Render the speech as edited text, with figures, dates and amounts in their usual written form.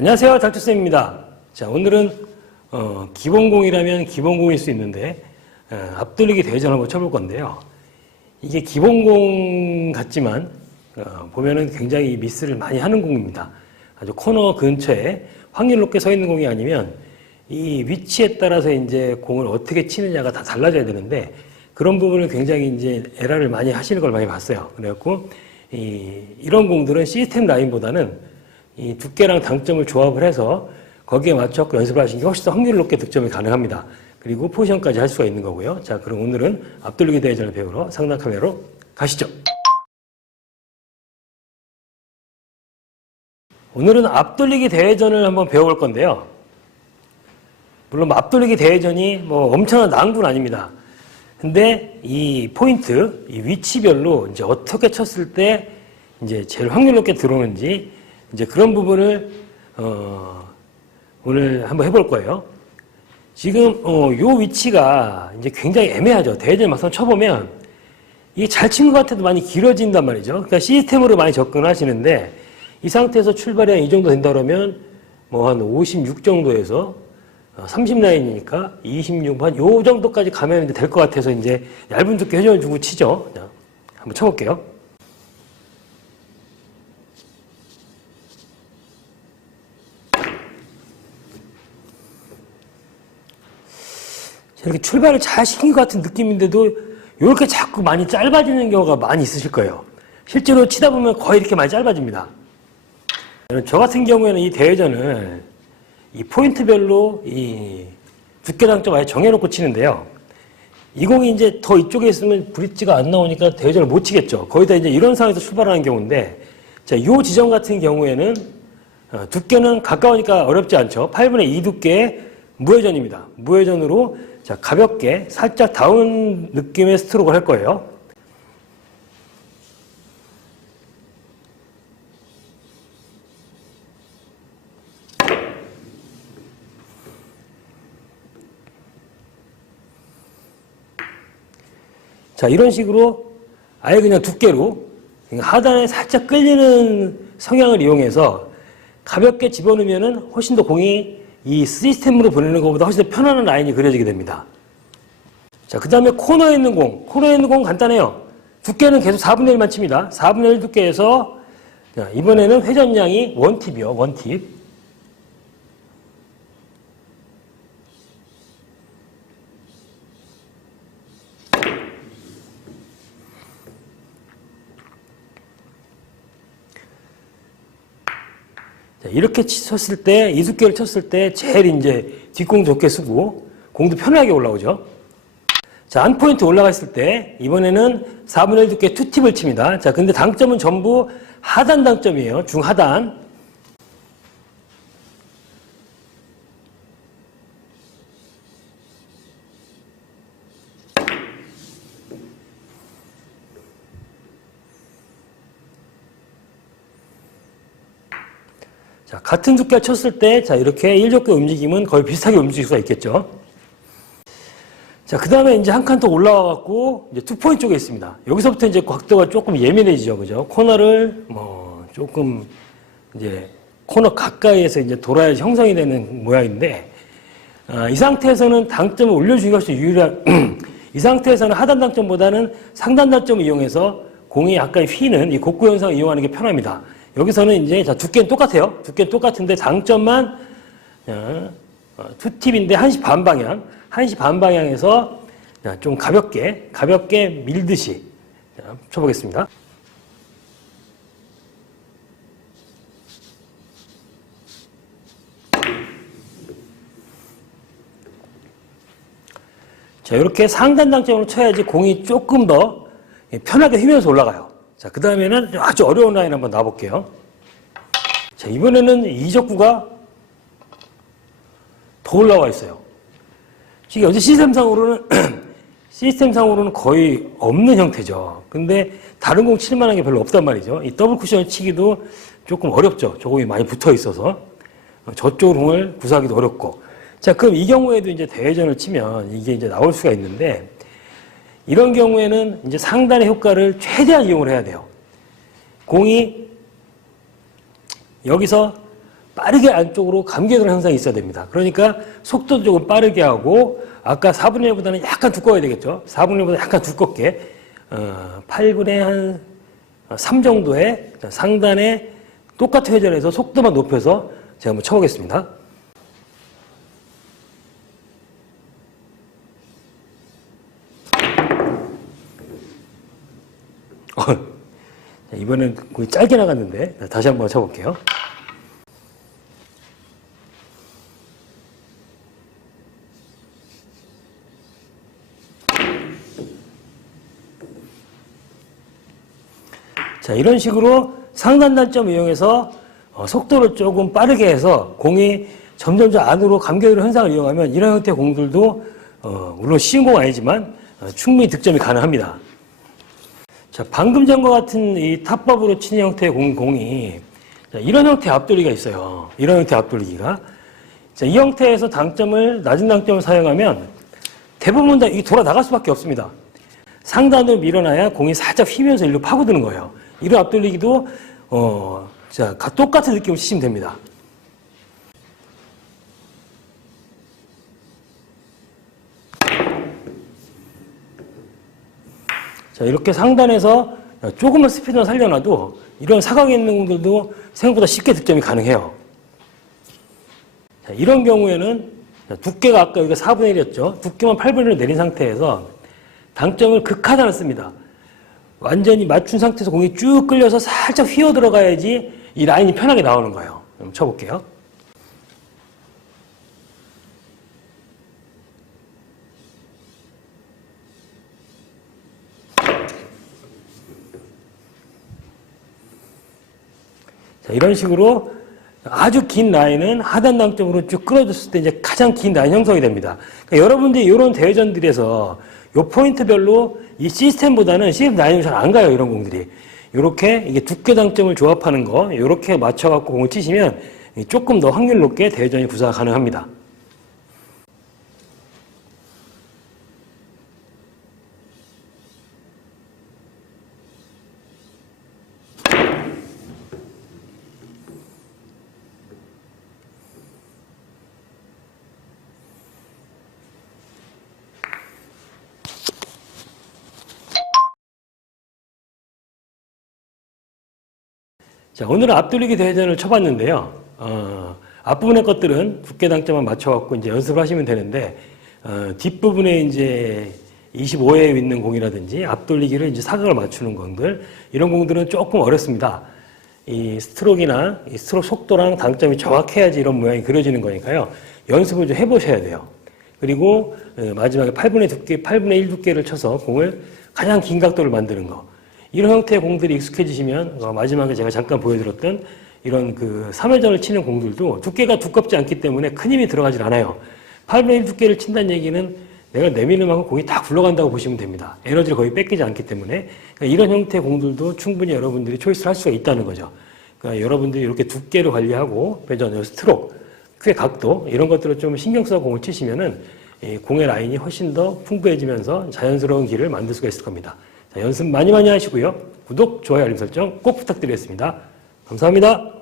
안녕하세요, 닥터쌤입니다. 자, 오늘은 기본공이라면 기본공일 수 있는데 앞돌리기 대회전 한번 쳐볼 건데요. 이게 기본공 같지만 보면은 굉장히 미스를 많이 하는 공입니다. 아주 코너 근처에 확률 높게 서 있는 공이 아니면 이 위치에 따라서 이제 공을 어떻게 치느냐가 다 달라져야 되는데 그런 부분을 굉장히 이제 에러를 많이 하시는 걸 많이 봤어요. 그래갖고 이런 공들은 시스템 라인보다는 이 두께랑 당점을 조합을 해서 거기에 맞춰 연습을 하시는 게 훨씬 더 확률 높게 득점이 가능합니다. 그리고 포지션까지 할 수가 있는 거고요. 자, 그럼 오늘은 앞돌리기 대회전을 배우러 상단 카메라로 가시죠. 오늘은 앞돌리기 대회전을 한번 배워볼 건데요. 물론 앞돌리기 대회전이 뭐 엄청난 난구는 아닙니다. 근데 이 포인트, 이 위치별로 이제 어떻게 쳤을 때 이제 제일 확률 높게 들어오는지 이제 그런 부분을 오늘 한번 해볼 거예요. 지금 요 위치가 이제 굉장히 애매하죠. 대회전 막상 쳐보면 이게 잘 친 것 같아도 많이 길어진단 말이죠. 그러니까 시스템으로 많이 접근하시는데 이 상태에서 출발이 한 이 정도 된다 그러면 뭐 한 56 정도에서 30 라인이니까 26, 한 요 정도까지 가면 이제 될 것 같아서 이제 얇은 두께 회전을 주고 치죠. 자, 한번 쳐볼게요. 이렇게 출발을 잘 시킨 것 같은 느낌인데도 이렇게 자꾸 많이 짧아지는 경우가 많이 있으실 거예요. 실제로 치다 보면 거의 이렇게 많이 짧아집니다. 저 같은 경우에는 이 대회전을 이 포인트별로 이 두께 당점 아예 정해놓고 치는데요. 이 공이 이제 더 이쪽에 있으면 브릿지가 안 나오니까 대회전을 못 치겠죠. 거의 다 이제 이런 상황에서 출발하는 경우인데, 자, 이 지점 같은 경우에는 두께는 가까우니까 어렵지 않죠. 8분의 2 두께의 무회전입니다. 무회전으로 자, 가볍게 살짝 다운 느낌의 스트로크를 할 거예요. 자, 이런 식으로 아예 그냥 두께로 하단에 살짝 끌리는 성향을 이용해서 가볍게 집어넣으면은 훨씬 더 공이 이 시스템으로 보내는 것보다 훨씬 더 편안한 라인이 그려지게 됩니다. 자, 그 다음에 코너에 있는 공 간단해요. 두께는 계속 4분의 1만 칩니다. 4분의 1 두께에서 자, 이번에는 회전량이 원팁이요. 원팁. 자, 이렇게 쳤을 때, 이 두께를 쳤을 때 제일 이제 뒷공 좋게 쓰고 공도 편하게 올라오죠. 자, 한 포인트 올라가 있을 때 이번에는 4분의 1 두께 투팁을 칩니다. 자, 근데 당점은 전부 하단 당점이에요. 중하단. 자, 같은 두께를 쳤을 때, 자, 이렇게 일족의 움직임은 거의 비슷하게 움직일 수가 있겠죠. 자, 그 다음에 이제 한 칸 더 올라와갖고, 이제 투포인트 쪽에 있습니다. 여기서부터 이제 각도가 조금 예민해지죠. 그죠? 코너를, 조금, 이제, 코너 가까이에서 이제 돌아야지 형성이 되는 모양인데, 이 상태에서는 당점을 올려주기가 훨씬 유리한, 이 상태에서는 하단 당점보다는 상단 당점을 이용해서 공이 약간 휘는 이 곡구 현상을 이용하는 게 편합니다. 여기서는 이제, 자, 두께는 똑같아요. 두께는 똑같은데 당점만, 투팁인데 1시 반 방향, 1시 반 방향에서 좀 가볍게 밀듯이 쳐보겠습니다. 자, 이렇게 상단 당점으로 쳐야지 공이 조금 더 편하게 휘면서 올라가요. 자, 그 다음에는 아주 어려운 라인 한번 놔볼게요. 자, 이번에는 이적구가 더 올라와 있어요. 지금 현재 시스템상으로는 거의 없는 형태죠. 근데 다른 공 칠 만한 게 별로 없단 말이죠. 이 더블 쿠션을 치기도 조금 어렵죠. 저 공이 많이 붙어 있어서. 저쪽 공을 구사하기도 어렵고. 자, 그럼 이 경우에도 이제 대회전을 치면 이게 이제 나올 수가 있는데, 이런 경우에는 이제 상단의 효과를 최대한 이용을 해야 돼요. 공이 여기서 빠르게 안쪽으로 감겨드는 현상이 있어야 됩니다. 그러니까 속도도 조금 빠르게 하고 아까 4분의 1보다는 약간 두꺼워야 되겠죠. 4분의 1보다 약간 두껍게 8분의 한 3 정도의 상단에 똑같은 회전에서 속도만 높여서 제가 한번 쳐보겠습니다. 이번엔 거의 짧게 나갔는데 다시 한번 쳐볼게요. 자, 이런 식으로 상단 단점을 이용해서 속도를 조금 빠르게 해서 공이 점점 안으로 감겨드는 현상을 이용하면 이런 형태의 공들도 물론 쉬운 공 아니지만 충분히 득점이 가능합니다. 자, 방금 전과 같은 이 탑법으로 치는 형태의 공이 이런 형태의 앞돌리기가 있어요. 이런 형태의 앞돌리기가. 자, 이 형태에서 낮은 당점을 사용하면 대부분 다 이 돌아 나갈 수밖에 없습니다. 상단으로 밀어놔야 공이 살짝 휘면서 일로 파고드는 거예요. 이런 앞돌리기도 똑같은 느낌으로 치시면 됩니다. 자, 이렇게 상단에서 조금만 스피드만 살려놔도 이런 사각에 있는 공들도 생각보다 쉽게 득점이 가능해요. 자, 이런 경우에는 두께가 아까 여기가 4분의 1이었죠. 두께만 8분의 1로 내린 상태에서 당점을 극하단을 씁니다. 완전히 맞춘 상태에서 공이 쭉 끌려서 살짝 휘어 들어가야지 이 라인이 편하게 나오는 거예요. 한번 쳐볼게요. 자, 이런 식으로 아주 긴 라인은 하단 당점으로 쭉 끌어줬을 때 이제 가장 긴 라인 형성이 됩니다. 그러니까 여러분들이 이런 대회전들에서 요 포인트별로 이 시스템보다는 시스템 라인이 잘 안 가요, 이런 공들이. 요렇게 이게 두께 당점을 조합하는 거, 요렇게 맞춰갖고 공을 치시면 조금 더 확률 높게 대회전이 구사가 가능합니다. 자, 오늘은 앞돌리기 대회전을 쳐봤는데요. 앞부분의 것들은 두께 당점만 맞춰갖고 이제 연습을 하시면 되는데, 뒷부분에 이제 25에 있는 공이라든지 앞돌리기를 이제 사각을 맞추는 공들, 이런 공들은 조금 어렵습니다. 이 스트로크나 이 스트로크 속도랑 당점이 정확해야지 이런 모양이 그려지는 거니까요. 연습을 좀 해보셔야 돼요. 그리고 마지막에 8분의 1 두께를 쳐서 공을 가장 긴 각도를 만드는 거. 이런 형태의 공들이 익숙해지시면 마지막에 제가 잠깐 보여드렸던 이런 그 3회전을 치는 공들도 두께가 두껍지 않기 때문에 큰 힘이 들어가질 않아요. 8분의 1 두께를 친다는 얘기는 내가 내미는 만큼 공이 다 굴러간다고 보시면 됩니다. 에너지를 거의 뺏기지 않기 때문에. 그러니까 이런 형태의 공들도 충분히 여러분들이 초이스를 할 수가 있다는 거죠. 그러니까 여러분들이 이렇게 두께를 관리하고 회전, 스트로크, 큐의 각도 이런 것들을 좀 신경 써서 공을 치시면은 이 공의 라인이 훨씬 더 풍부해지면서 자연스러운 길을 만들 수가 있을 겁니다. 자, 연습 많이 하시고요. 구독, 좋아요, 알림 설정 꼭 부탁드리겠습니다. 감사합니다.